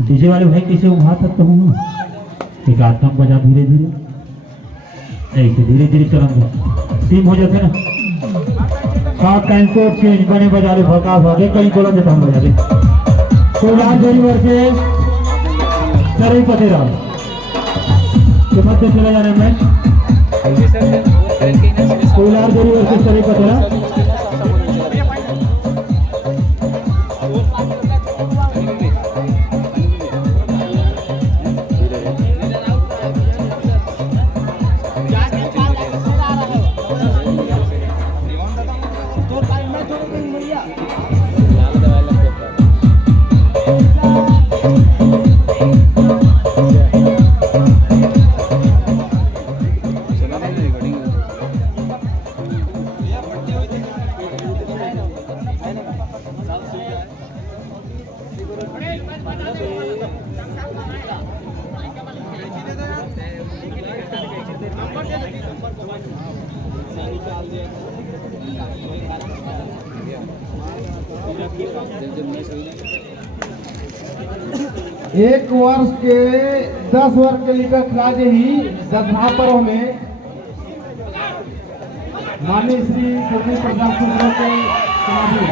DJ वाले भाई कैसे उभा सकता हूँ ना, एक आध कम बजा धीरे धीरे, ऐसे धीरे धीरे चलेंगे, टीम हो जाते ना। सात टाइम को चेंज बने बजा रहे भका भागे कहीं बोला देता हम बजा रहे। तो यार जोरी वर्ष सरई पतेरा के मध्य चला जा रहे हैं। कोयलार जोरी वर्ष सरई पतेरा एक वर्ष के 10 वर्ष के लिए खिलाड़ी ही पर्व में माननीय श्री सुखी प्रसाद सिंह के समाधि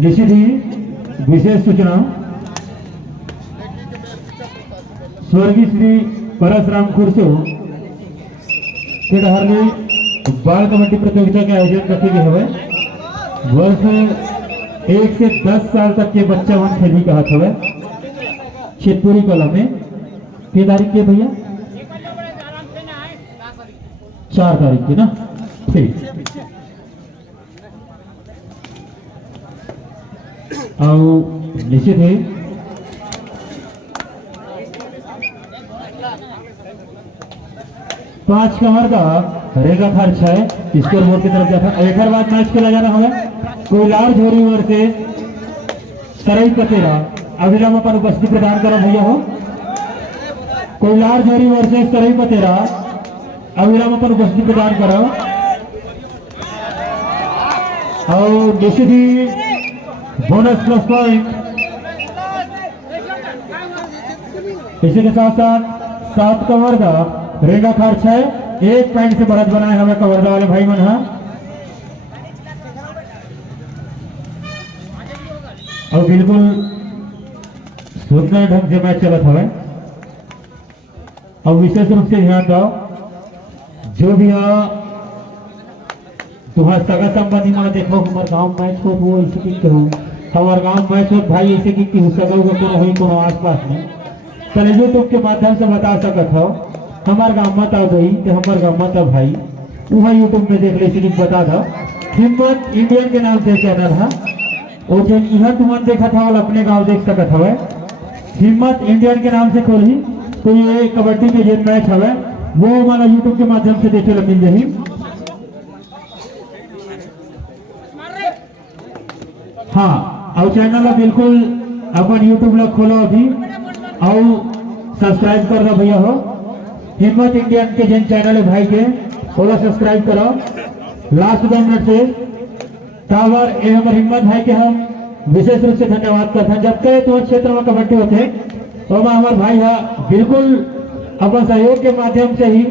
निश्चित ही विशेष सूचना स्वर्गीय श्री परशुराम खुर्सो के डहरली बाल कबड्डी प्रतियोगिता के आयोजन रखे गए हुए वर्ष 1 से 10 साल तक के बच्चा वन खेली कहा था छितपुरी कला में के तारीख के भैया 4 तारीख की ना। ठीक और निश्चित है पांच कमर का रेगा खर्च है स्कोर बोर्ड की तरफ जाता है। एक बाद मैच खेला जा रहा है कोयलार झोरी ओर से सरई पतेरा अविराम पर उपस्थिति प्रदान करो भैया हो। कोयलार झोरी ओर से सरई पतेरा अविराम पर उपस्थिति प्रदान करो और निश्चित ही बोनस प्लस पॉइंट इसी के साथ साथ 7 कवर का रेगा खर्च है। 1 पॉइंट से बढ़त बनाए हमें कवर्दा वाले भाई मन और बिल्कुल सुंदर ढंग से मैच चलत हवे और विशेष रूप से ध्यान दो जो भी तुम्हारे सगा संबंधी मैं देखो हमारे गांव मैच हो वो ऐसे की कहूँ हमारे गांव मैच हो भाई ऐसे की सगा को आस पास में चले यूट्यूब के माध्यम से बता सकत हो हमारे गांव मत आओ भाई तो हमारे गांव मत आओ भाई वहाँ यूट्यूब में देख ले सिर्फ बता दो हिम्मत इंडियन के नाम से चैनल है और जो यहाँ तुम्हारे देखा था वो अपने गाँव देख सकत हवे हिम्मत इंडियन के नाम से खोली तो ये कबड्डी के जो मैच हवे वो हमारा यूट्यूब के माध्यम से देखे ला मिल जाही। हाँ और चैनल बिल्कुल अपन यूट्यूब ला खोलो अभी और सब्सक्राइब कर दो भैया हो। हिम्मत इंडियन के जिन चैनल है भाई के थोड़ा सब्सक्राइब करो लास्ट 2 मिनट से टावर ए हमारे हिम्मत भाई के हम विशेष रूप से धन्यवाद करते हैं। जब कहे तो क्षेत्र में कबड्डी होते तो हमारे भाई है बिल्कुल अपन सहयोग के माध्यम से ही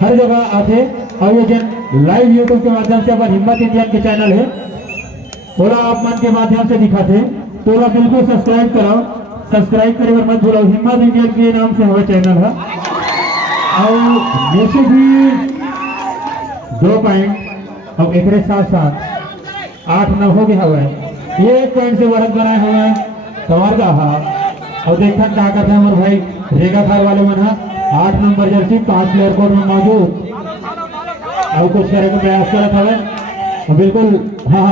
हर जगह आते और ये जिन लाइव यूट्यूब के माध्यम से अपन हिम्मत इंडियन के चैनल है थोड़ा आप मन के माध्यम से दिखाते तो बिल्कुल सब्सक्राइब करो सब्सक्राइब करे बर मत भूलो। हिम्मत इंडियन के नाम से हमारे चैनल है। और जैसे भी 2 पॉइंट अब एक साथ साथ 8-9 हो गया हुआ है। ये 1 पॉइंट से वर्क बनाए हुए हैं कमर का हा। और देखा क्या कहते हैं हमारे भाई रेगा खार वाले मन है 8 नंबर जर्सी 5 प्लेयर कोर्ट में मौजूद और कुछ करे का प्रयास करत हवे। बिल्कुल हाँ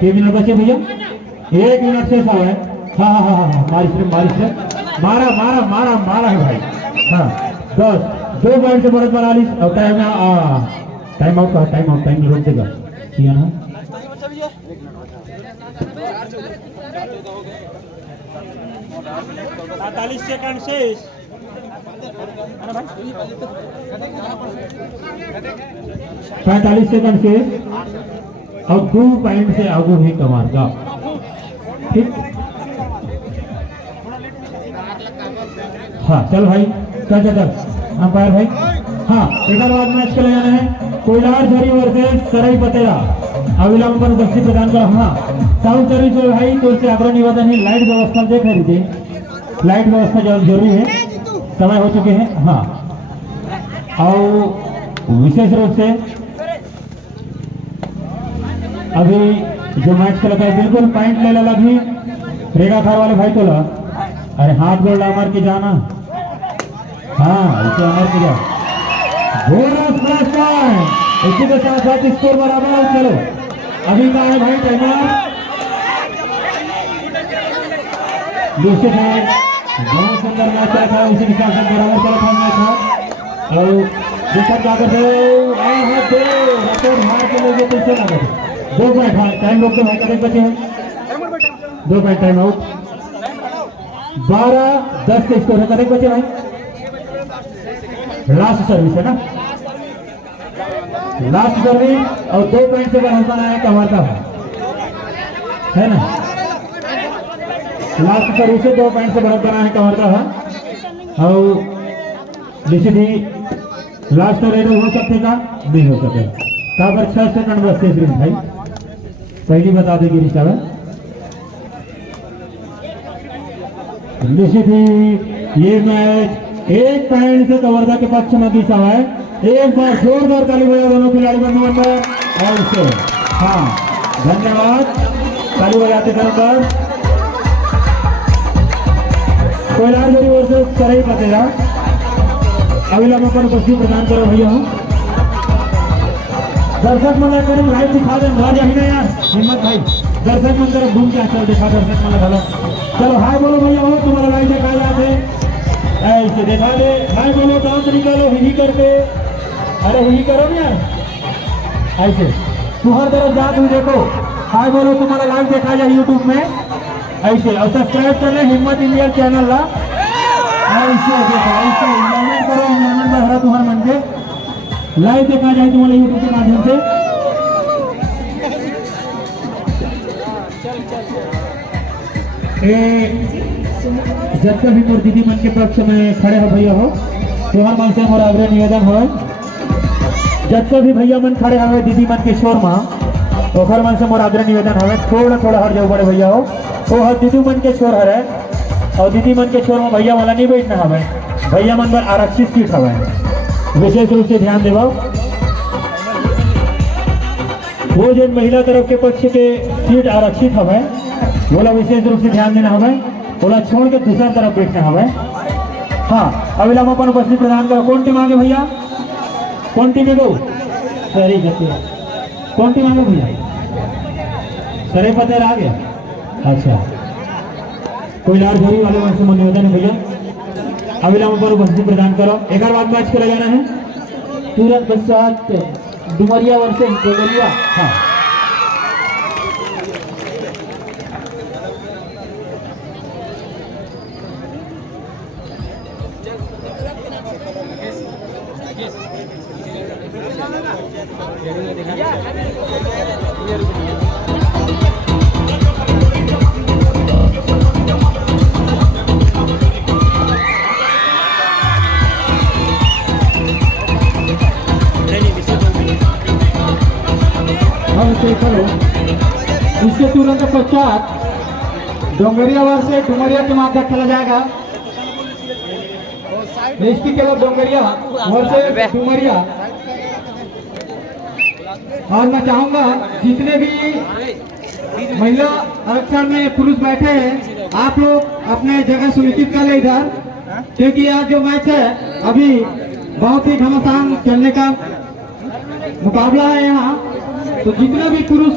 3 मिनट बचे भैया, 1 मिनट से सब है। हाँ बारिश से मारा मारा मारा मारा है भाई। हाँ 2 पॉइंट से बढ़त बना ली। और टाइम आउट टाइम रोक देगा ठीक है ना। सेकंड शेष 45 सेकंड से और 2 पॉइंट से आगू है कमार का। ठीक हाँ चल भाई चल अंपायर भाई। हाँ एक बाद मैच खेला जाना है कोयलार झरी वर्सेस सरई पतेरा। अविलंब पर बख्शी प्रदान कर। हाँ साउथ सर्विस में भाई तो उससे आग्रह निवेदन है लाइट व्यवस्था देख लीजिए। लाइट व्यवस्था जरूरी है, समय हो चुके हैं। हाँ और विशेष रूप से अभी जो मैच खेला था बिल्कुल पॉइंट ले ला भी रेगा खार वाले भाई तो ला। अरे हाथ गोल मार के जाना। हाँ इसे मार के जा बोनस प्लस पॉइंट। इसी के साथ साथ स्कोर बराबर है। चलो अभी का है भाई टाइमर दूसरे बहुत सुंदर मैच चला था। उसी के साथ साथ बराबर चला था मैच था। और देखा क्या करते हार के लोग पीछे ना करते। 2 पॉइंट टाइम रोक के भाई कदम बचे हैं। 2 पॉइंट टाइम आउट 12-10 के स्कोर है। कदम बचे भाई लास्ट सर्विस है ना, लास्ट सर्विस और 2 पॉइंट से बढ़त बनाया कमर का है ना। लास्ट सर्विस से 2 पॉइंट से बढ़त बनाया है कमर का है। और निश्चित ही लास्ट रेड हो सकते का नहीं हो सके कहा पर 6 सेकंड बस शेष भाई पहली बता देगी रिश्ता निश्चित ही ये मैच 1 पॉइंट से कवर्धा के पक्ष में दिशा है। एक बार जोरदार ताली बजा दोनों खिलाड़ी बंधु मंडल और से। हाँ धन्यवाद ताली बजाते कर कोयलार जोड़ी ओर से सरई पतेरा। अगला मौका उपस्थित प्रदान करो भैया। दर्शक मंडल करीब लाइव दिखा दें राजा ही ना यार हिम्मत भाई। दर्शक मंडल घूम के चल दिखा दर्शक मंडल हेलो चलो हाय बोलो भैया हो तुम्हारा लाइव दिखा जाते ऐसे दिखा दे। हाय बोलो दांत निकालो ही करके। अरे ही करो ना यार ऐसे तू हर तरफ जात हुई देखो। हाय बोलो तुम्हारा लाइव देखा जाए यूट्यूब में ऐसे। और सब्सक्राइब कर ले हिम्मत इंडिया चैनल ला ऐसे देखो ऐसे एंजॉयमेंट करो। एंजॉयमेंट में हरा तुम्हारे मन के लाइव देखा जाए तुम्हारे यूट्यूब के माध्यम से। जब कभी मोर दीदी मन के पक्ष में खड़े हो भैया हो त्योहार मन से मोर आग्रह निवेदन हो जब भी भैया मन खड़े हुए दीदी मन के शोर में ओखर मन से मोर आग्रह निवेदन हवे थोड़ा हट जाओ बड़े भैया हो। तो हर दीदी मन के शोर हरे और दीदी मन के शोर में भैया वाला नहीं बैठना हवे। भैया मन पर आरक्षित सीट हवे विशेष रूप से ध्यान देवा। वो जो महिला तरफ के पक्ष के सीट आरक्षित हवे बोला विशेष रूप से ध्यान देना हवे। बोला छोड़ के दूसरा तरफ बैठना हवे। हाँ अभी हम अपन उपस्थित प्रदान करो। कौन टीम आगे भैया कौन टीम है गो सरी कौन टीम आगे भैया सरे पतेरा आ गया। अच्छा कोयलार झोरी वाले मन से निवेदन है भैया अभी हम पर उपस्थित प्रदान करो। एक बाद मैच खेला जाना है तुरंत पश्चात डुमरिया वर्सेस डोगरिया। हाँ इसके तुरंत पश्चात डोंगरिया वर्ष से डुमरिया के माध्यम खेला जाएगा। डिस्ट्रिक्ट क्लब डोंगरिया वर्ष से डुमरिया। और मैं चाहूंगा जितने भी महिला आरक्षण में पुरुष बैठे हैं आप लोग अपने जगह सुनिश्चित कर ले इधर, क्योंकि आज जो मैच है अभी बहुत ही घमासान खेलने का मुकाबला है यहाँ। तो जितने भी पुरुष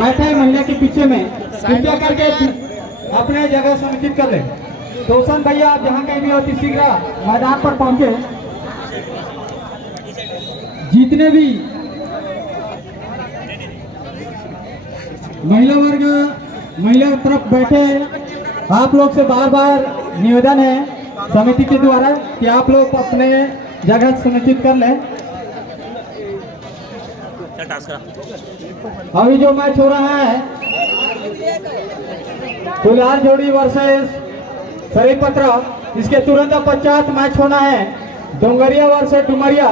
बैठे हैं महिला के पीछे में कृपया करके अपने जगह सुनिश्चित कर लें। रोशन भैया आप जहाँ कहीं भी होती शीघ्र मैदान पर पहुंचे। जितने भी महिला तरफ बैठे आप लोग से बार बार निवेदन है समिति के द्वारा कि आप लोग अपने जगह सुनिश्चित कर लें। अभी जो मैच हो रहा है फुलहार जोड़ी वर्सेस सरीपत्र, इसके तुरंत पश्चात मैच होना है डोंगरिया वर्सेस डुमरिया।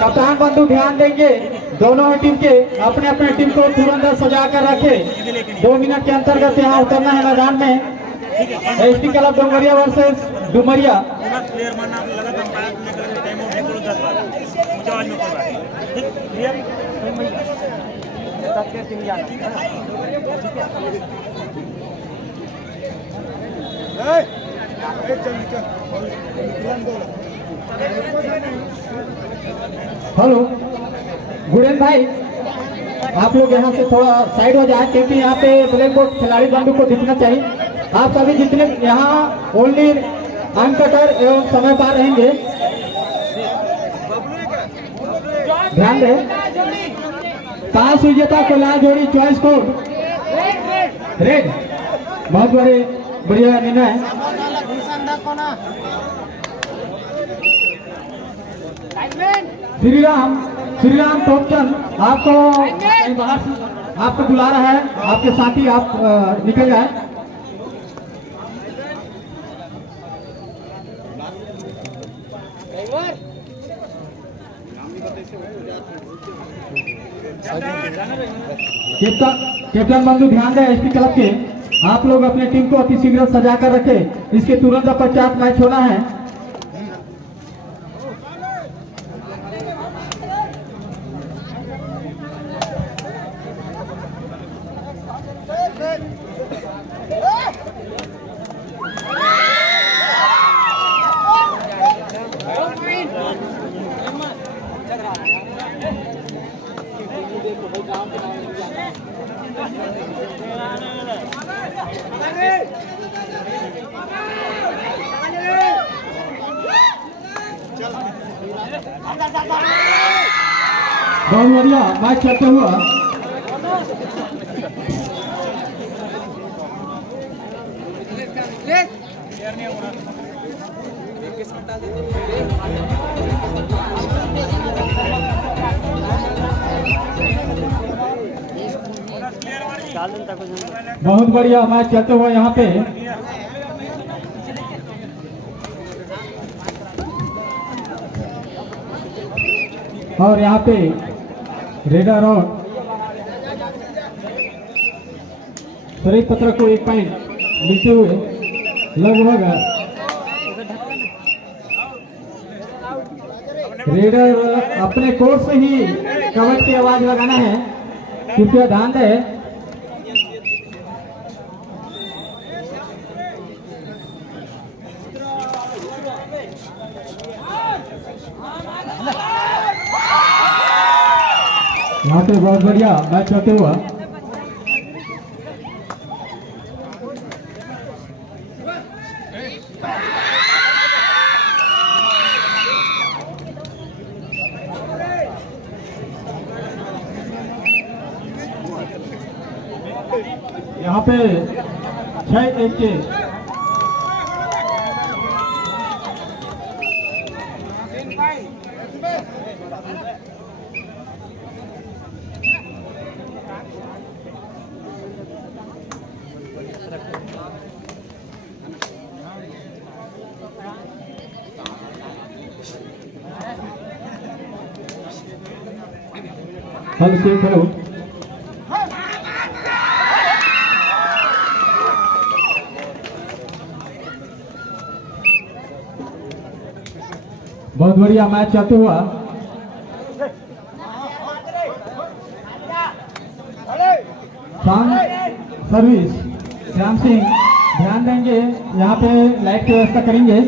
कप्तान बंधु ध्यान देंगे दोनों ही टीम के अपने अपने टीम को तुरंत सजा कर रखे। 2 मिनट के अंतर्गत यहाँ उतरना है मैदान में। ST club Dongaria versus Dumaria. Hello Guden भाई, आप लोग यहाँ से थोड़ा साइड हो जाए क्योंकि यहाँ पे ब्लैक बोर्ड खिलाड़ी बंधु को दिखना चाहिए। आप सभी जितने यहाँ ओनली अनकटर एवं समय पार रहेंगे ध्यान दें। 5 विजेता कोलार जोड़ी चॉइस कोड रेड, बहुत बढ़िया निर्णय है। श्रीराम टोपचंद आपको बाहर आपको बुला रहा है, आपके साथी आप निकल जाए। कैप्टन बंधु ध्यान दें एसपी क्लब के, आप लोग अपने टीम को अति शीघ्र सजा कर रखें। इसके तुरंत पश्चात मैच होना है। बहुत बढ़िया मैच चलते हुआ बहुत बढ़िया मैच चलते हुए यहाँ पे और यहाँ पे रेडर और शरीफ पत्र को 1 पॉइंट मिलते हुए लगभग रेडर अपने कोर्ट से ही कवच की आवाज लगाना है, कृपया ध्यान दें। यहाँ पे बहुत बढ़िया मैच चलते हुआ यहाँ पे 6-1 के हेलो बहुत बढ़िया मैच चलते हुआ। सर्विस श्याम सिंह ध्यान देंगे, यहाँ पे लाइट की व्यवस्था करेंगे।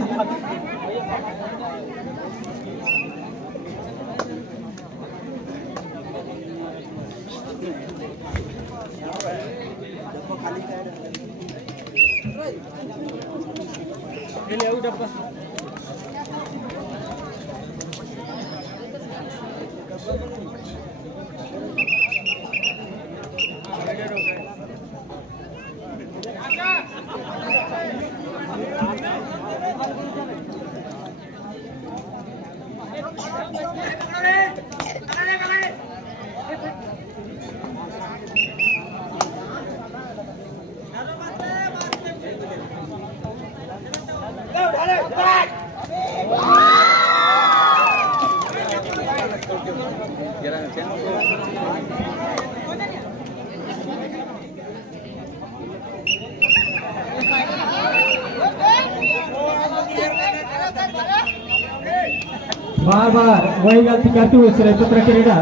बार बार वही गलती करते हुए श्रीपुत्र क्रीडर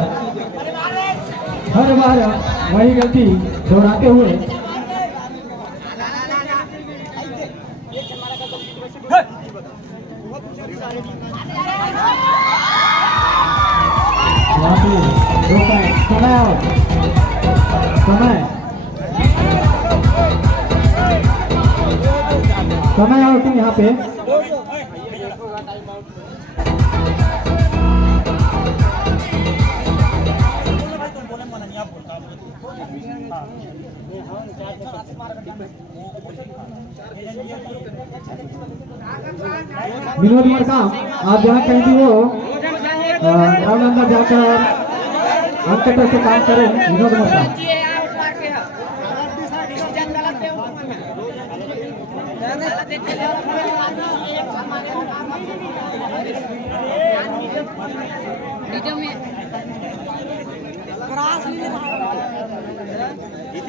हर बार वही गलती दोहराते हुए। यहाँ पे 2 पॉइंट समय आउट, समय आउट यहाँ पे। विनोद मरकाम आप जहाँ कहीं भी हो ग्राउंड अंदर जाकर अंकटर से काम करें। विनोद मरकाम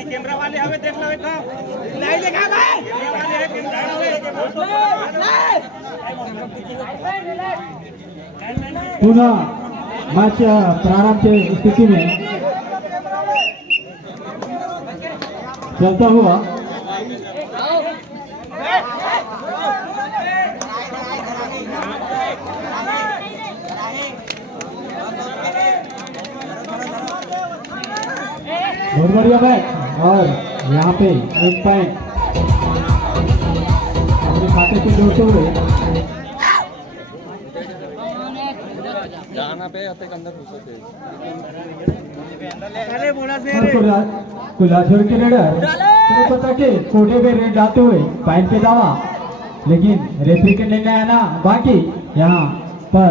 कैमरा वाले हमें देख लो नहीं देखा भाई पुनः मैच प्रारंभ की स्थिति में चलता हुआ। बहुत बढ़िया बैट और यहाँ पे 1 पॉइंट अपने खाते से जोड़ते हुए। कुलाछोर के रेडर पता के कोटे पे रेड डालते हुए पॉइंट पे दावा, लेकिन रेफरी के निर्णय आना बाकी। यहाँ पर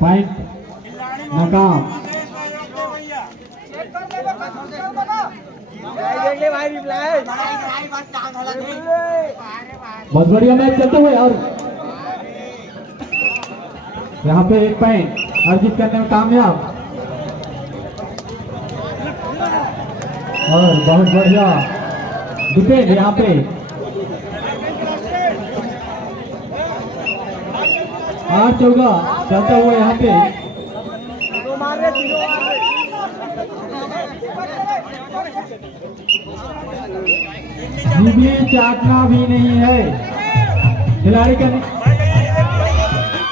पॉइंट नाकाम। बहुत बढ़िया मैच चलते हुए और यहाँ पे 1 पॉइंट अर्जित करने में कामयाब। और बहुत बढ़िया डिफेंड यहाँ पे 8-14 चलता हुआ यहाँ पे। जीभी चाटना भी नहीं है खिलाड़ी का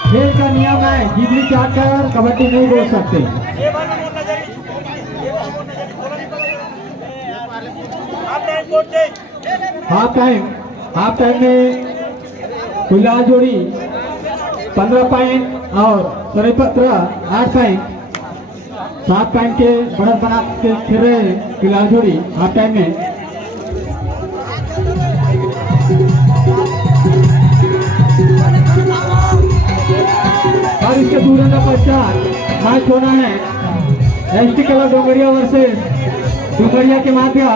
खेल का नियम है। जीभी चाट कर कबड्डी नहीं बोल सकते। हाफ टाइम में कुला जोड़ी 15 पॉइंट और सरपत्र 8 पॉइंट 7 पॉइंट के बढ़त बना के खेल रहे कुला जोड़ी हाफ टाइम में। और इसके तुरंत पश्चात मैच होना है ST club Dongaria versus Dongriya के माध्या।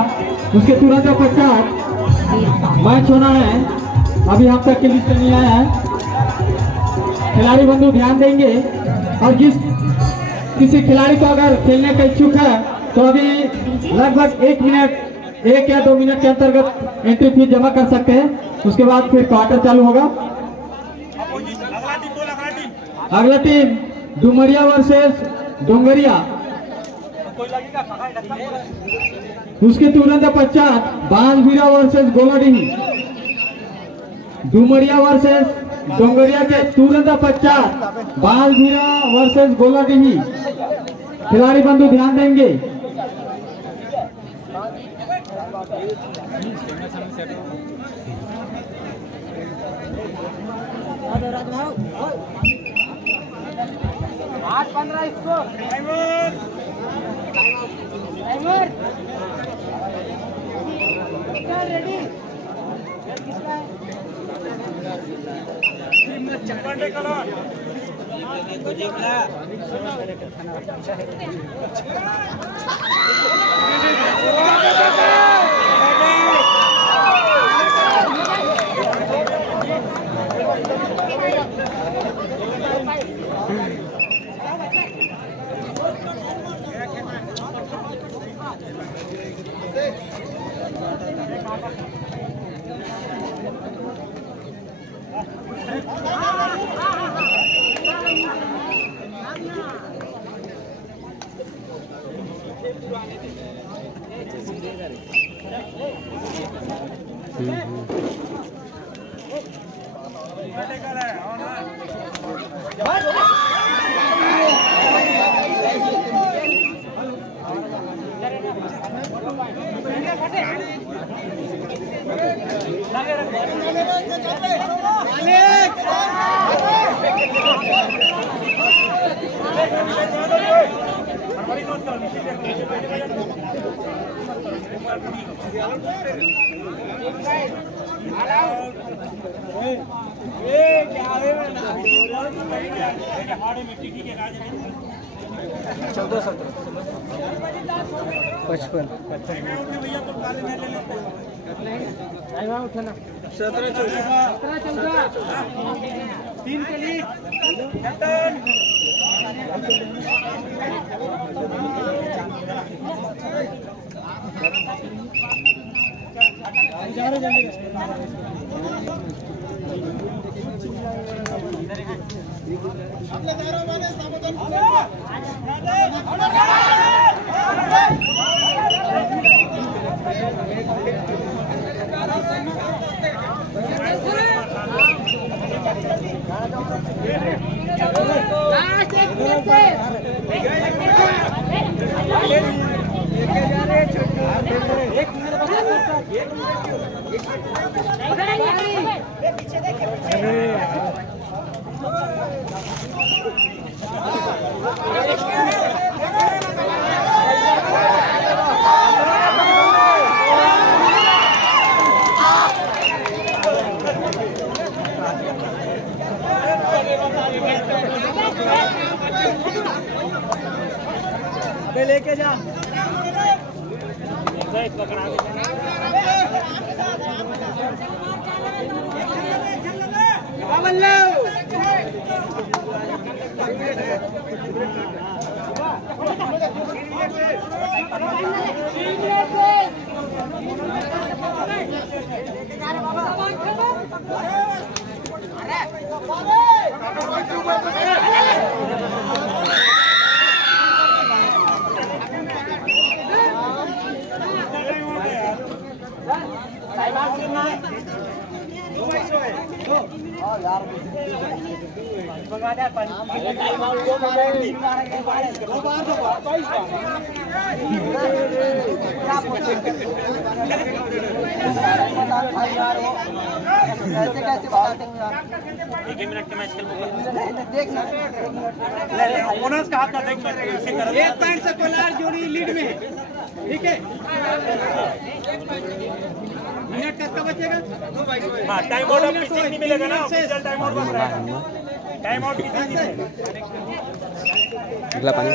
उसके तुरंत पश्चात मैच होना है। अभी हम तक के लिस्ट नहीं आया है। खिलाड़ी बंधु ध्यान देंगे और किसी खिलाड़ी को अगर खेलने का इच्छुक है तो अभी लगभग 1 या 2 मिनट के अंतर्गत एंट्री फीस जमा कर सकते हैं। उसके बाद फिर क्वार्टर चालू होगा। अगला टीम डुमरिया वर्सेस डोंगरिया। उसके तुरंत पश्चात बांसबीरा वर्सेस गोलाडीही। डुमरिया वर्सेस डोंगरिया के तुरंत पश्चात बांसबीरा वर्सेस गोलाडीही। खिलाड़ी बंधु ध्यान देंगे। तीन के लिए लेके जा ऐसे कैसे बताते हैं आप? एक मिनट के मैच देखना बोनस का हाथ का देख एक पॉइंट से कोलार जोड़ी लीड में, ठीक है। मिनट कितना बचेगा? हाँ, टाइम आउट किसी नहीं मिलेगा ना, ऑफिशियल टाइम आउट बच रहा है। टाइम आउट किसी नहीं मिलेगा। अगला पानी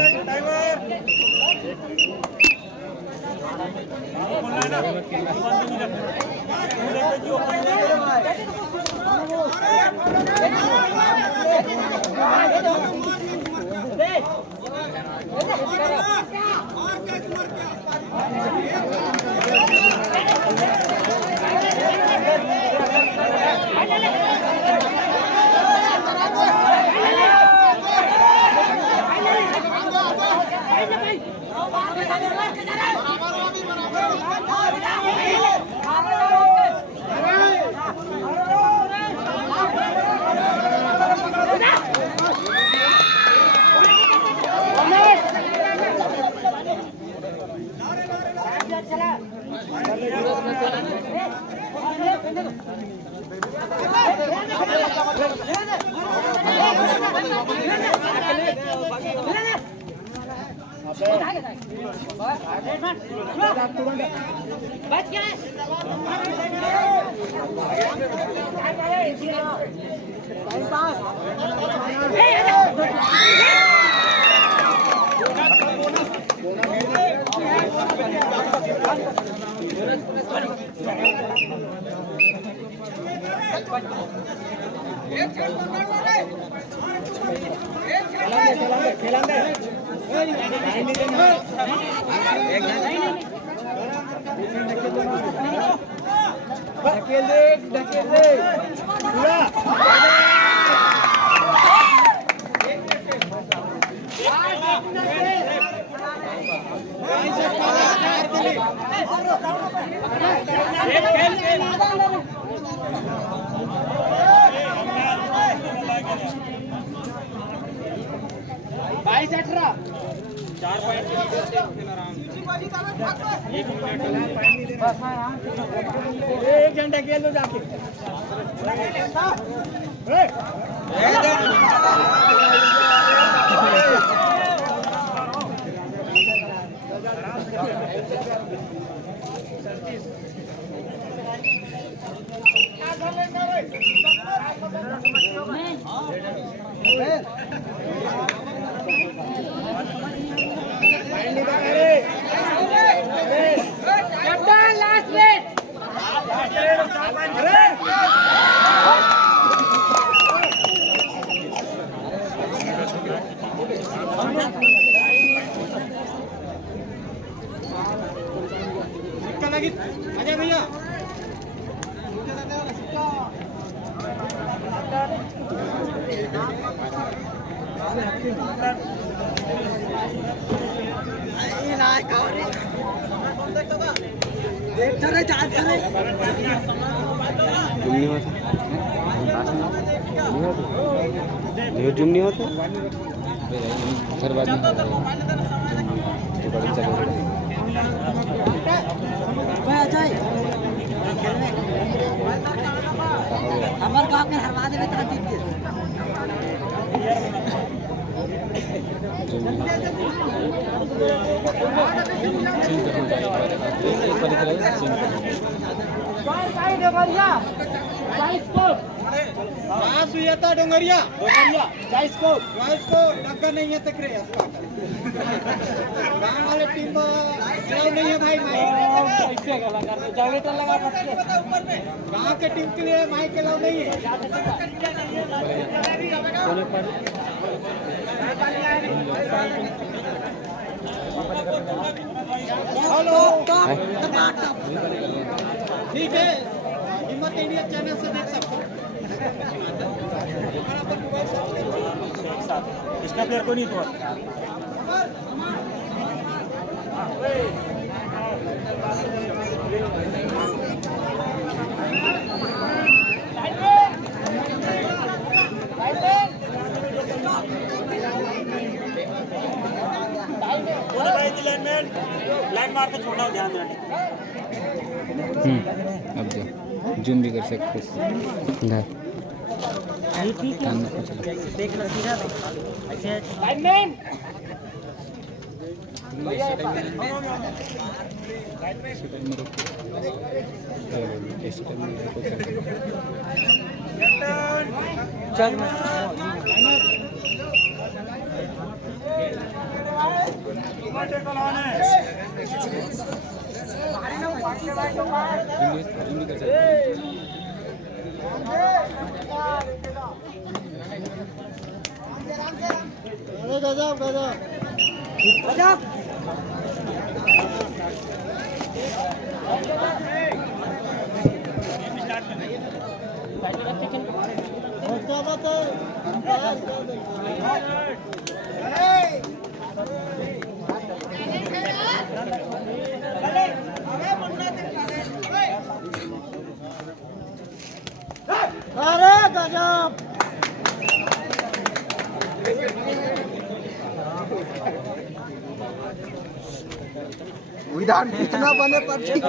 एक घंटा खेल लो जाके अजय भैया जूम नहीं होता घर बाद हमारे गांव के हरवा देवे ता जीत के डोंगरिया डॉक्टर नहीं है तक रे गांव वाले टीम को नहीं है भाई गांव के टीम के लिए माइक के लाभ नहीं है हेलो ठीक है हिम्मत इंडिया चैनल से देख सकते हो इसका प्लेयर को नहीं तो लाइन मार के छोड़ा ध्यान देना अब जो जूम भी कर सकते हैं देखना सीधा लाइनमैन चल गजब गजब अरे गजब विधान कितना बने पर ठीक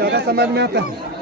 ज्यादा समझ में आता है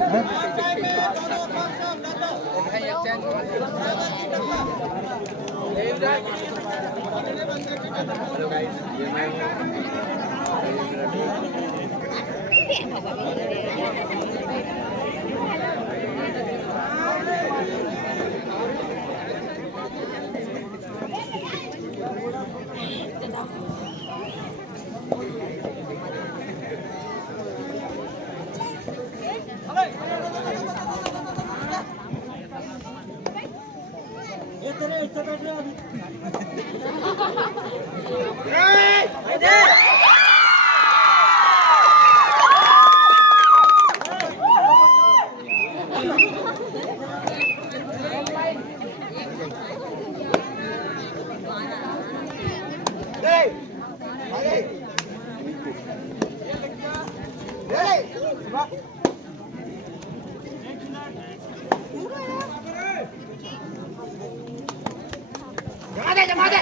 जमा दे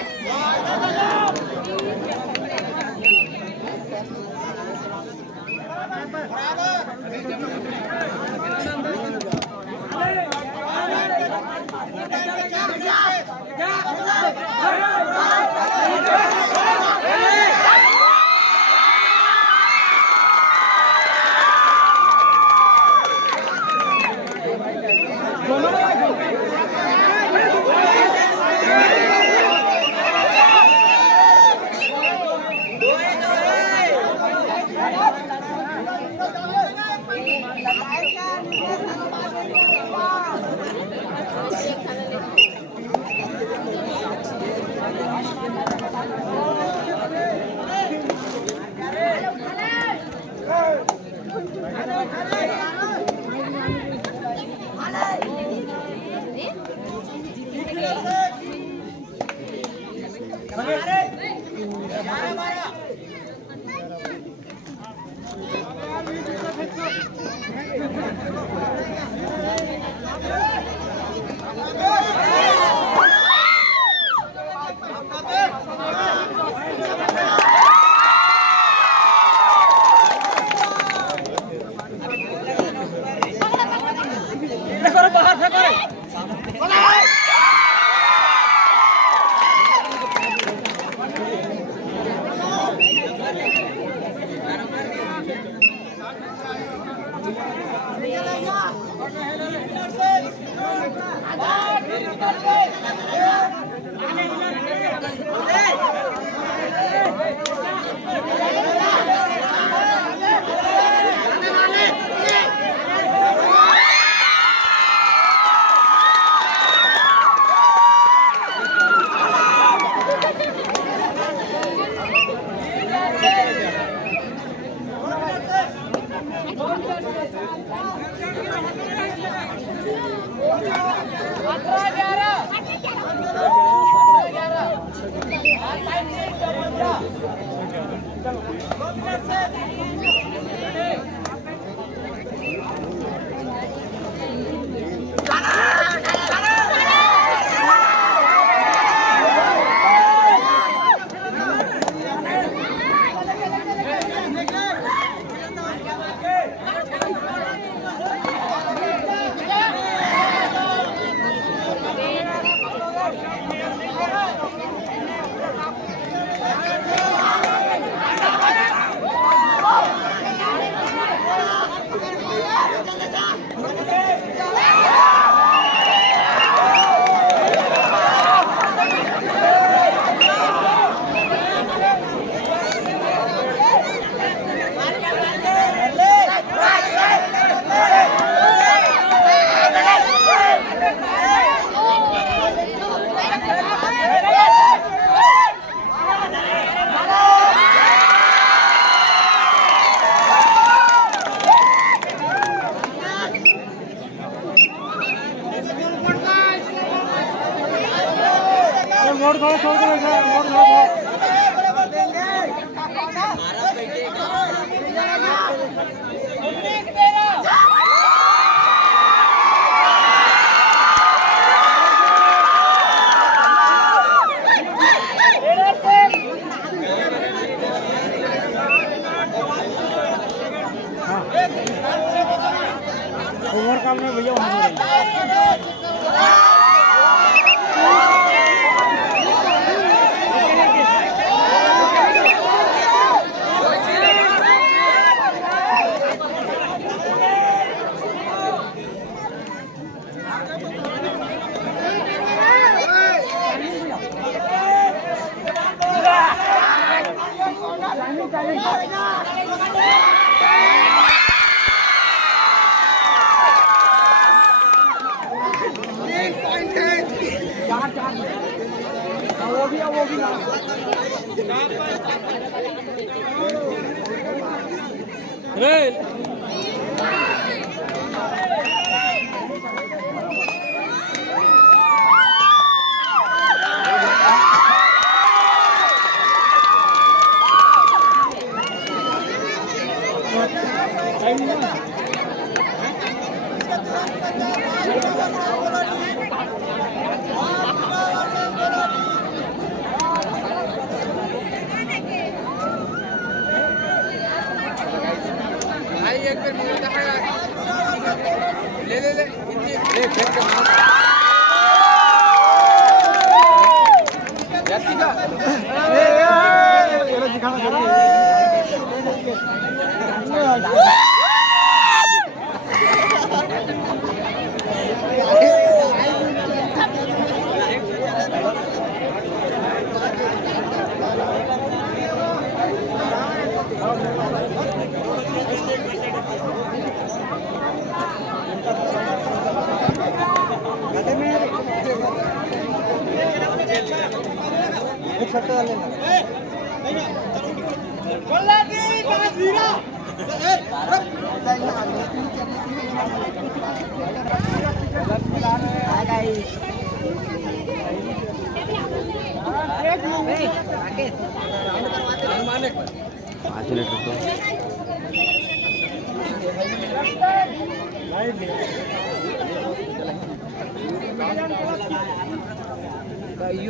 ओवर काम में भैया वहाँ पे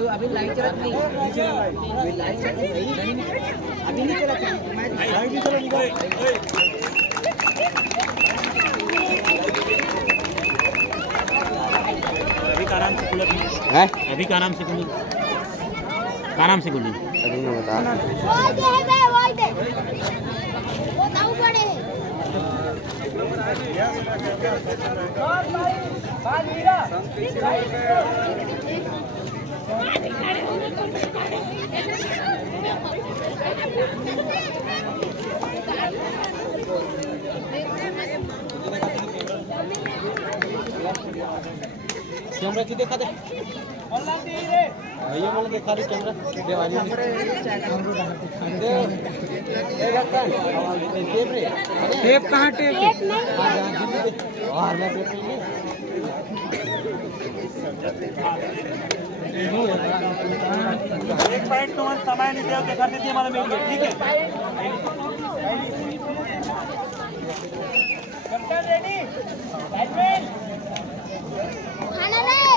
अभी लाइट चला नहीं लाइट चला अभी नहीं चला अभी का नाम से कुलत है अभी का नाम से कुली का नाम से कुली अभी नहीं बता वो दे वो ताऊ पड़े कैमरा की देखा दे भैया बोले देखा दे कैमरा देवाली में टेप कहाँ टेप और मैं टेप एक पॉइंट तुम्हाला समय नाही देव देखा देते मला मेल ठीक आहे कॅप्टन रेडी बॅटमॅन खाना नहीं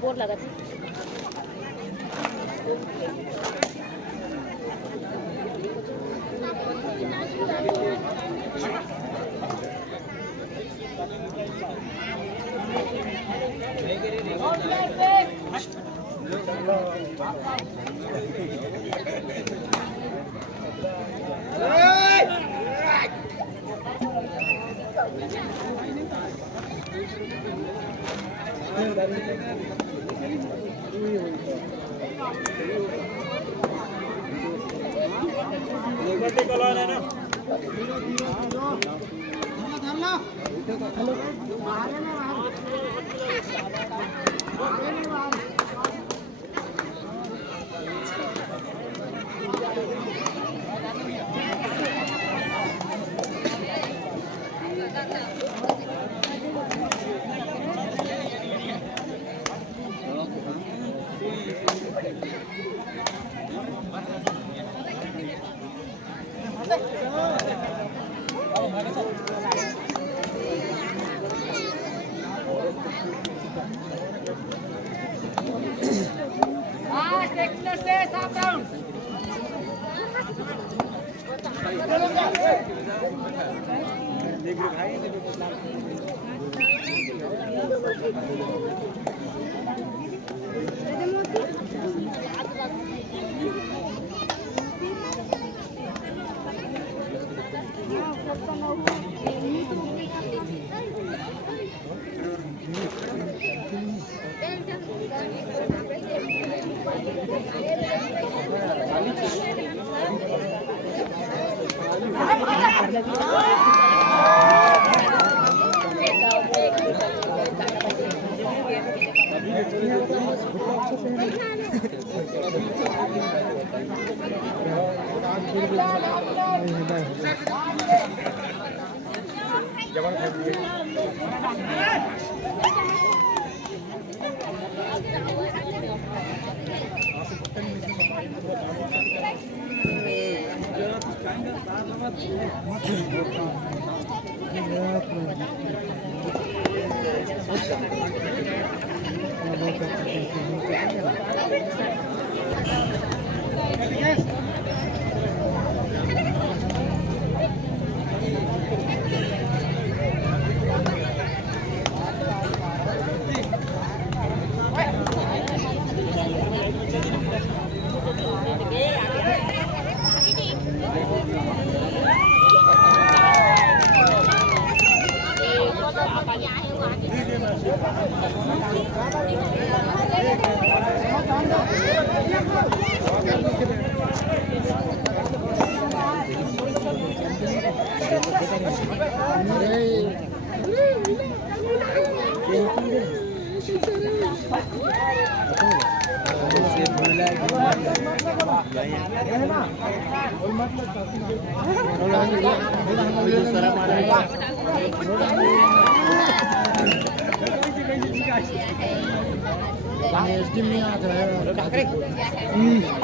बोर्ड लगा था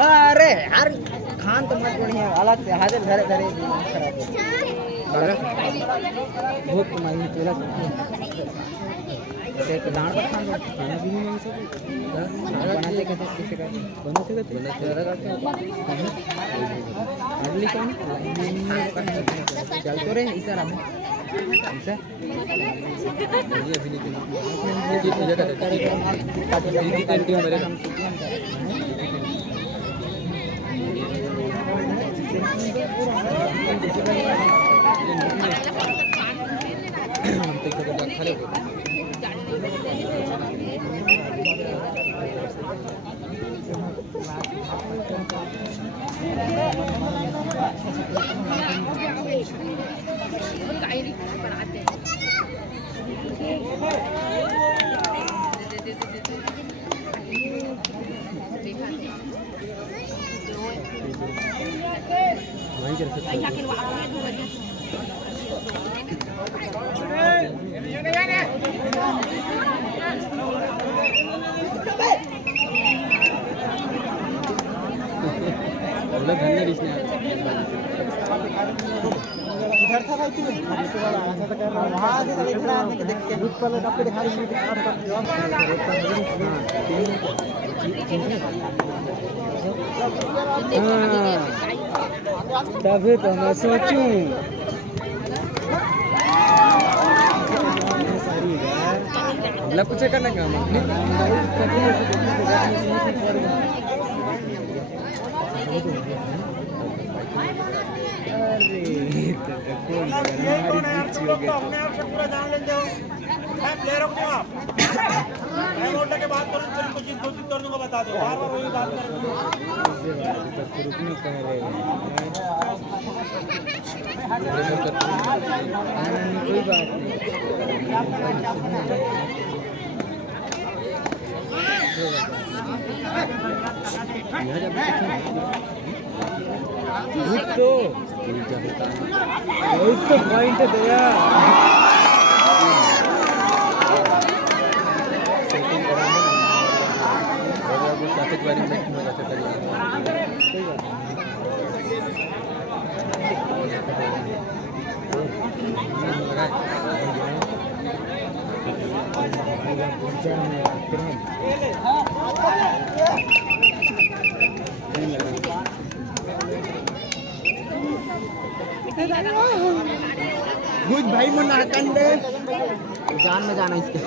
अरे यार खान तो मत बढ़िया हालत से हाजिर धरे धरे खराब बहुत तुम्हारी चला तो दाण पर खान खाना भी नहीं मिल बनाते कहते किसे का बनाते अगली कौन चल तो रे इधर हम ऐसा ये अभी नहीं जगह मेरे हम इधर था भाई तू वहाँ से इतना आदमी के देख के दूध वाले डब्बे दिखा रही तभी तो मैं सोचूं मतलब कुछ करना क्या अपने आप से पूरा जान लेते हो मैं प्लेयरों को आप मैं बोलने के बाद कुछ घोषित कर दूंगा बता दो बार बार वही बात कोई बात नहीं तो पॉइंट दिया बुझ भाई मुन्ना कंडे जान में जाना इसके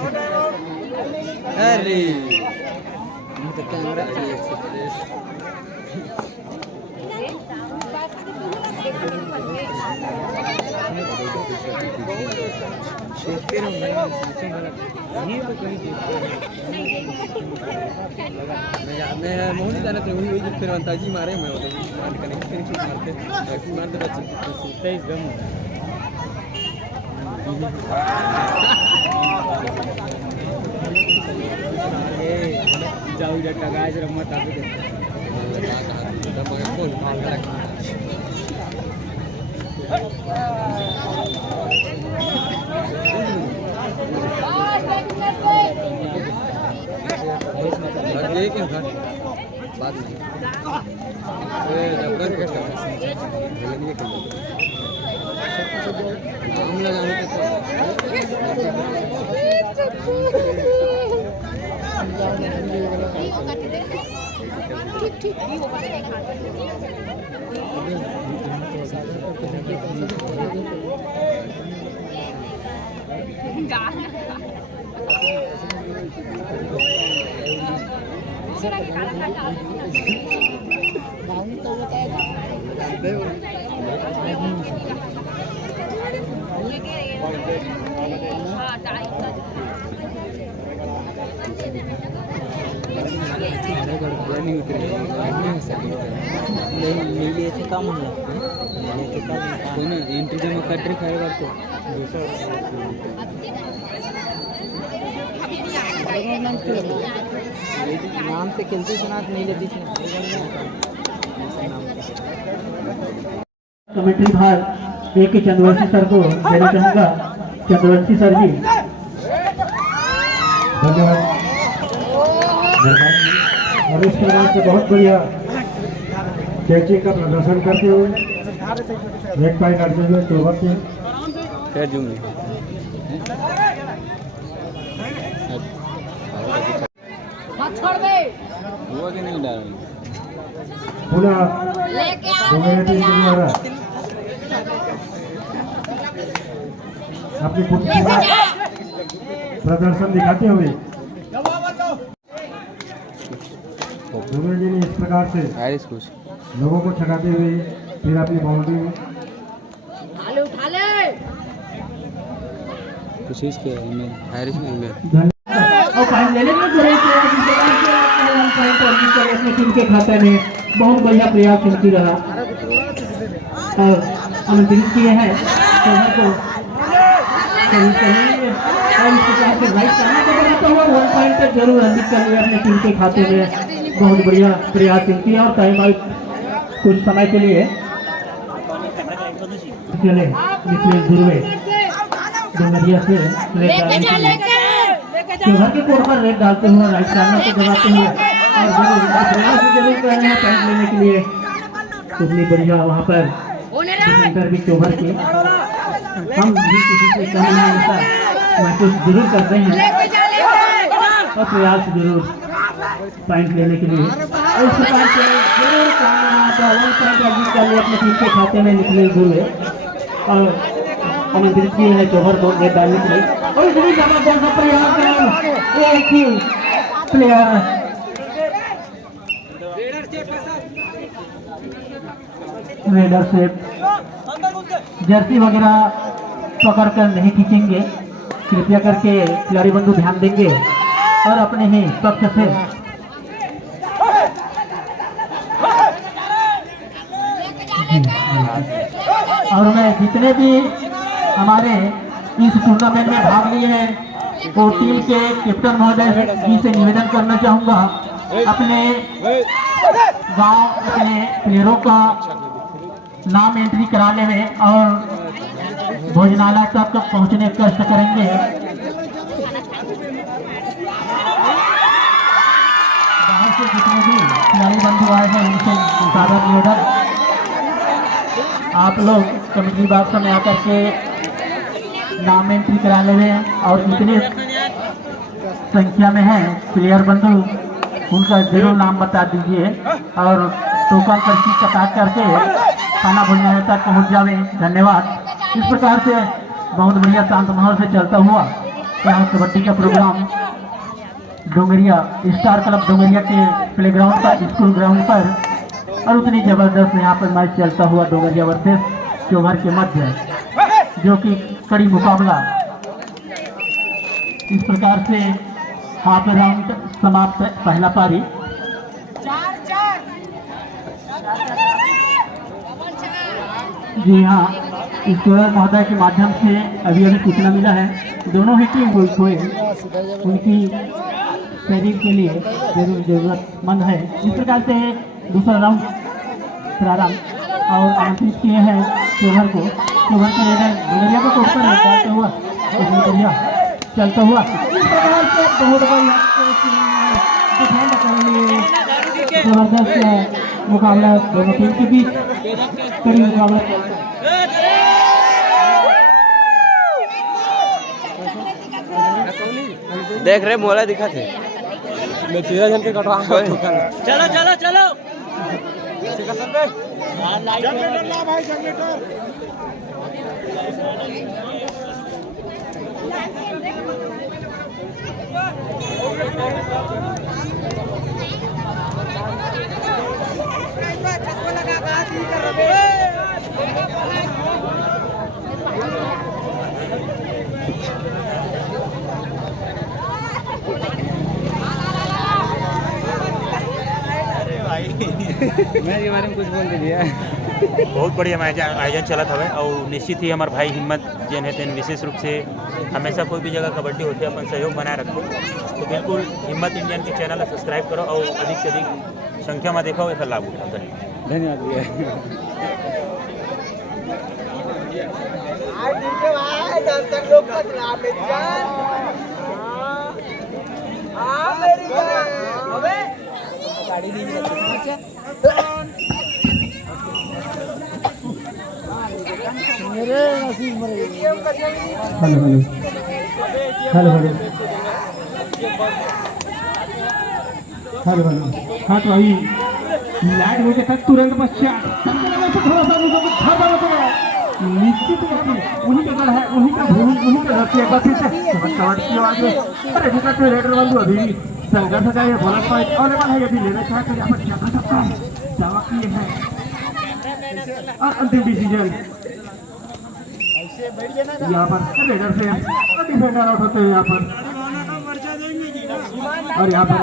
अरे तो कैमरा मैं मोहन जाना थे वही फिर अंताजी मारे मैं कनेक्शन मारते ऐसे मारते बच्चे 27 गम जाऊ जट्टा गाज रमत आते बाद में रबर का नाम लगाने नीले से कम हो कोई ना एंट्री जमा कटरी खाएगा तो नाम से खेलते सुना नहीं लेती कमेंट्री भाग एक चंद्रवंशी सर को देना चाहूँगा। चंद्रवंशी सर जी धन्यवाद। और इस प्रकार से बहुत बढ़िया कैचे का प्रदर्शन करते हुए रेड पाई करते हुए चोबर से पुनः अपनी प्रदर्शन दिखाते हुए दुबे जी ने इस प्रकार से लोगों को छकाते हुए फिर अपनी बाउंड्री में कोशिश किया हारिस ने और फाइन लेने में अपने टीम के खाते में बहुत बढ़िया प्रयास चलती रहा और आमंत्रित किए हैं शहर को और इस प्रकार से राइट करना तो बनाता हुआ 1 पॉइंट तक जरूर अंकित कर लिया अपने टीम के खाते में। बहुत बढ़िया प्रयास चलती है और टाइम आउट कुछ समय के लिए चले निकले दुर्वे डोंगरिया से घर के कोर पर रेड डालते हुए राइट करना को दबाते हुए और जरूर कर रहे हैं पॉइंट लेने के लिए। कितनी बढ़िया वहाँ पर डिफेंडर भी चोभर के हम भी किसी से कम नहीं महसूस जरूर करते हैं और प्रयास जरूर पॉइंट लेने के लिए और इस प्रकार से जरूर अपने टीम के खाते में निकले हुए और आमंत्रित किए हैं चोभर को रेड डालने के लिए और जरूर जबरदस्त प्रयास एक ही प्लेयर रेडर से जर्सी वगैरह पकड़ कर नहीं खींचेंगे, कृपया करके खिलाड़ी बंधु ध्यान देंगे और अपने ही पक्ष से और मैं जितने भी हमारे इस टूर्नामेंट में भाग लिए हैं वो टीम के कैप्टन महोदय जी से निवेदन करना चाहूँगा अपने गांव अपने प्लेयरों का नाम एंट्री कराने में और भोजनालय तक पहुंचने का कष्ट करेंगे। बाहर से जितने भी खिलाड़ी बंधु आए हैं उनसे सादर निवेदन आप लोग कमेटी बॉक्स में आकर के नाम एंट्री करा लेंगे और जितने संख्या में है प्लेयर बंधु उनका जरूर नाम बता दीजिए और टोकन पर्ची कटा करके खाना भोजन तक पहुँच जावे। धन्यवाद। इस प्रकार से बहुत बढ़िया शांत माहौल से चलता हुआ यहाँ कबड्डी का programme Dongariya star club Dongariya के प्लेग्राउंड पर, स्कूल ग्राउंड पर, और उतनी जबरदस्त यहाँ पर मैच चलता हुआ डोंगरिया वर्सेस चोभर के मध्य, जो कि कड़ी मुकाबला। इस प्रकार से हाफ राउंड समाप्त, पहला पारी। जी हाँ, ईश्वर महोदय के माध्यम से अभी सूचना मिला है, दोनों ही टीम हुए उनकी शरीर के लिए जरूरतमंद है। इस प्रकार से दूसरा राउंड प्रारंभ और आमंत्रित किए हैं चोभर को। चोभर के डोंगरिया को कोर्ट पर डालते हुआ बढ़िया चलता हुआ इस प्रकार से बहुत बढ़िया जबरदस्त मुकाबला दोनों टीम के बीच, कड़ी मुकाबला। देख रहे मोला दिखा थे मैं 13 जन के कटवा। चलो चलो चलो जनरेटर ला भाई, जनरेटर। मैं के बारे में कुछ बोल दिया। बहुत बढ़िया मैच आयोजन चला था और निश्चित ही हमारे भाई हिम्मत जन है विशेष रूप से हमेशा कोई भी जगह कबड्डी होती है अपन सहयोग बनाए रखो। तो बिल्कुल हिम्मत इंडियन के चैनल को सब्सक्राइब करो और अधिक से अधिक संख्या में देखो, ऐसा लाभ उठाओ। धन्यवाद भैया। Hello hello hello hello hello hello. हाँ तो अभी लाइट हो गया तुरंत पश्चात निश्चित उन्हीं का गढ़ है, उन्हीं का भूमि, उन्हीं का धरती है। बाकी की आवाज में अरे विकेट में रेडर बंधु अभी भी संघर्ष का ये बोनस पॉइंट आने वाला है। यदि लेना चाहते हैं यहाँ पर क्या कर सकता है, दावा किए हैं और अंतिम डिसीजन यहाँ पर रेडर से डिफेंडर आउट होते हैं यहाँ पर। और यहाँ पर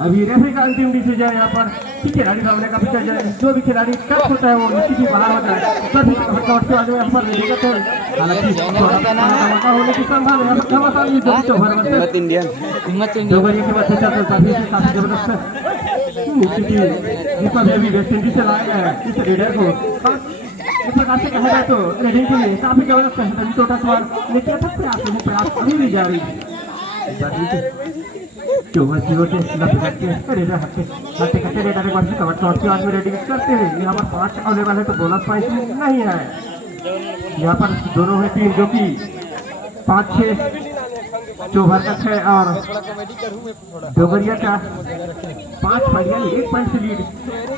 अभी रेफरी का अंतिम डिसीजन यहाँ पर कि खिलाड़ी सामने का पिक्चर जाए, जो भी खिलाड़ी टच होता है वो निश्चित ही बाहर होता है। सभी आज में यहाँ पर लेकर तो हालांकि होने की संभावना है। हिम्मत इंडियन डोंगरिया के बाद काफी जबरदस्त वेस्ट इंडीज से लाया गया है इस रेडर को। इस प्रकार से कहा जाए तो रेडिंग के लिए काफी जबरदस्त है। छोटा सवाल लेकिन प्रयास अभी भी जारी है। रेडिंग करते हुए यहाँ पर 5 अवेलेबल है तो बोनस पॉइंट नहीं है। यहाँ पर दोनों है टीम जो कि 5-6 चोभर का 6 और डोगरिया का 5 यानी 1 पॉइंट से लीड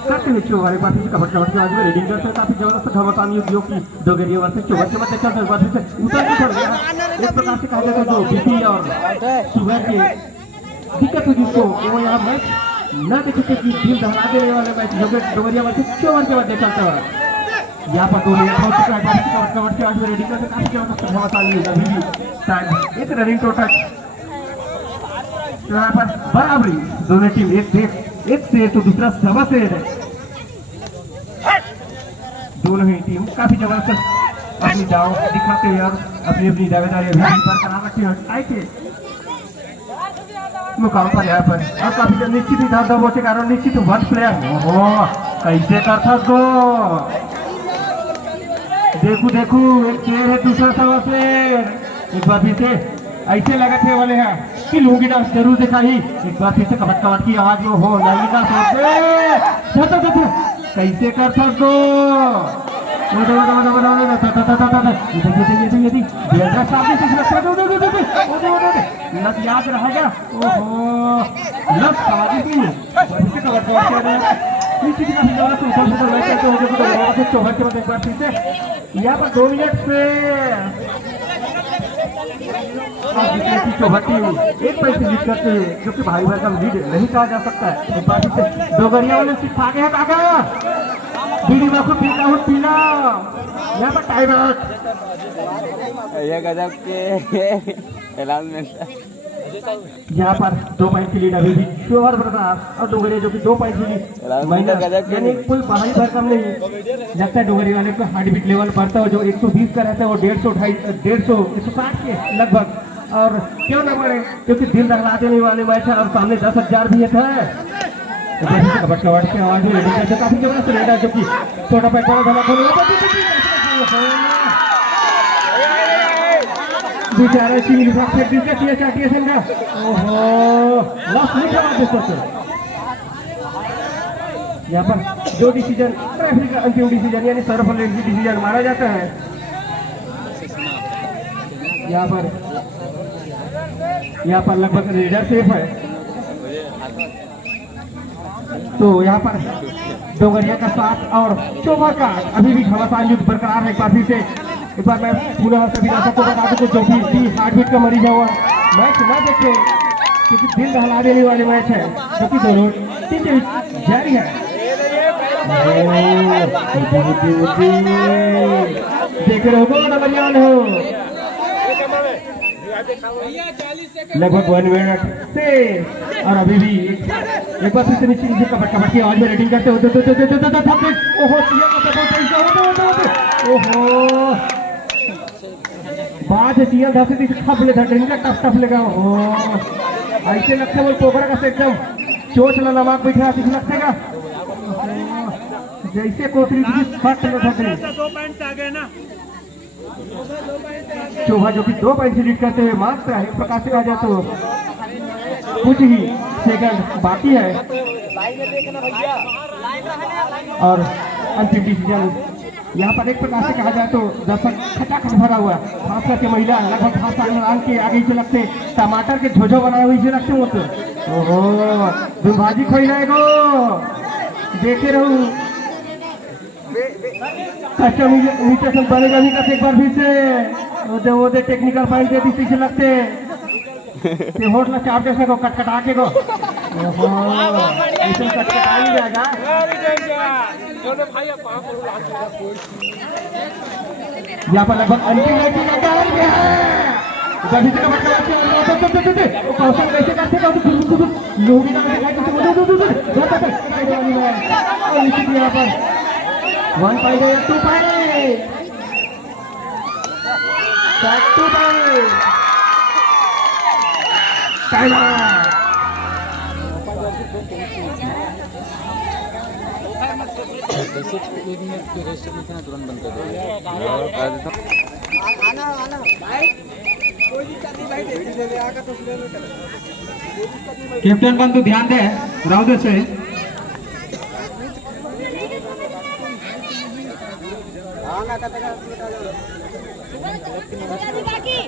करते हुए चोभर एक बार से कबड्डी के बाद में रेडिंग करते हैं। काफी जबरदस्त धमाकानी जो कि डोगरिया वर्सेस चोभर के मध्य चलते हुए से उतर के चढ़ गया। एक प्रकार से कहा जाता है जो बीपी और सुबह की दिक्कत है जिसको वो यहाँ मैच न देखे कि दिल दहला देने वाले मैच जो कि डोगरिया वर्सेस चोभर के मध्य चलता है। यहाँ पर 2 मिनट हो चुका है। कबड्डी के बाद रेडिंग करते काफी जबरदस्त धमाकानी अभी भी शायद एक रनिंग टोटल यहाँ पर बराबरी दोनों टीम एक से तो दूसरा सवा से है। दोनों ही टीम काफी जबरदस्त अपनी दाव दिखाते हुए और अपनी अपनी दावेदारी अभी बरकरार रखी है। आई के मुकाम पर यहाँ पर और काफी निश्चित ही दबों के कारण निश्चित वन प्लेयर कैसे करता गो देखू एक शेर है दूसरा सवा से एक बार फिर से ऐसे लगाते वाले हैं कि लूंगी डांस जरूर दिखा ही। एक बार फिर से कबट की आवाज में हो लाली का कैसे कर सकते याद रहेगा। ओहो चौहर के बाद एक बार फिर से यहाँ पर 2 मिनट से चौहर एक पॉइंट से जीत करते हुए, जो कि भाई भाई का लीड नहीं कहा जा सकता है। एक बार फिर से डोगरिया वाले सिर्फ आगे है काका बीडी में को पीला हो पीला यहाँ पर टाइम आउट। ये गजब के अनाउंसमेंट। यहाँ पर 2 पॉइंट की लीड अभी भी चौहर ब्रदर्स और डोगरिया जो कि 2 पॉइंट की लीड, यानी कोई पहाड़ी भरकम नहीं लगता है। डोगरी वाले का हार्ट बीट लेवल बढ़ता है, जो 120 का रहता है वो 150 के लगभग। और क्यों ना बढ़े, क्योंकि दिल दहला देने वाले मैच है और सामने 10,000 भी है। कबड्डी की आवाज में काफी जबरदस्त रेडा, जो कि छोटा पैक बड़ा धमाका बेचारा सिंह विभाग से किया चाटिए संगा। ओहो लास्ट मिनट बाद यहाँ पर जो डिसीजन रेफरी का अंतिम डिसीजन यानी सर्वफल डिसीजन मारा जाता है। यहाँ पर लगभग रेडर सेफ है। तो यहाँ पर डोगरिया का साथ और चौहर का अभी भी घमासान युद्ध बरकरार है। काफी से एक बार मैं पुनः सभी दर्शकों को बता दूं, जो भी हार्ट बीट का मरीज है वो मैच न देखे, क्योंकि दिल दहला देने वाले मैच है, जो कि दोनों टीम जारी है। देख रहे हो नंबर हो लगभग 1 मिनट से, और अभी भी एक बार फिर से नीचे कबड्डी आवाज में रेटिंग करते हो। ओहो बात है सीएम धरती से खप ले ड्रिंक का टफ लगा। ओहो ऐसे लगता है वो पोखरा का एकदम चोच ला नमक बैठा ऐसे लगता है जैसे कोतरी की फट ले धरती। 2 पॉइंट आ गए ना, चौहा जो कि 2 पॉइंट से लीड करते हुए मात्र एक प्रकार से आ जाए तो कुछ ही सेकंड बाकी है। और अंतिम डिसीजन यहाँ पर एक प्रकार से कहा जाए तो दर्शक खचाखच भरा हुआ, खास करके महिला लगभग खान के आगे से लगते टमाटर के झोझो बनाए हुए से लगते हो। तो ओहो दुभाजी खोई गो देखे रहूं म्यूटेशन बनेगा भी का एक बार फिर से वो दे टेक्निकल पॉइंट दे दी से लगते ये होटल चाप जैसे को कटकटा के को ऐसे कटकटा नहीं जाएगा। यहाँ पर लगभग अंतिम रेटिंग का डाल गया है। जब इसे कबड्डी वो कौशल कैसे करते हैं लोग यहाँ पर 1 पॉइंट 2 पॉइंट 2 पॉइंट टाइम तुरंत बंद कर कैप्टन बंधु ध्यान दे राउदे से बाकी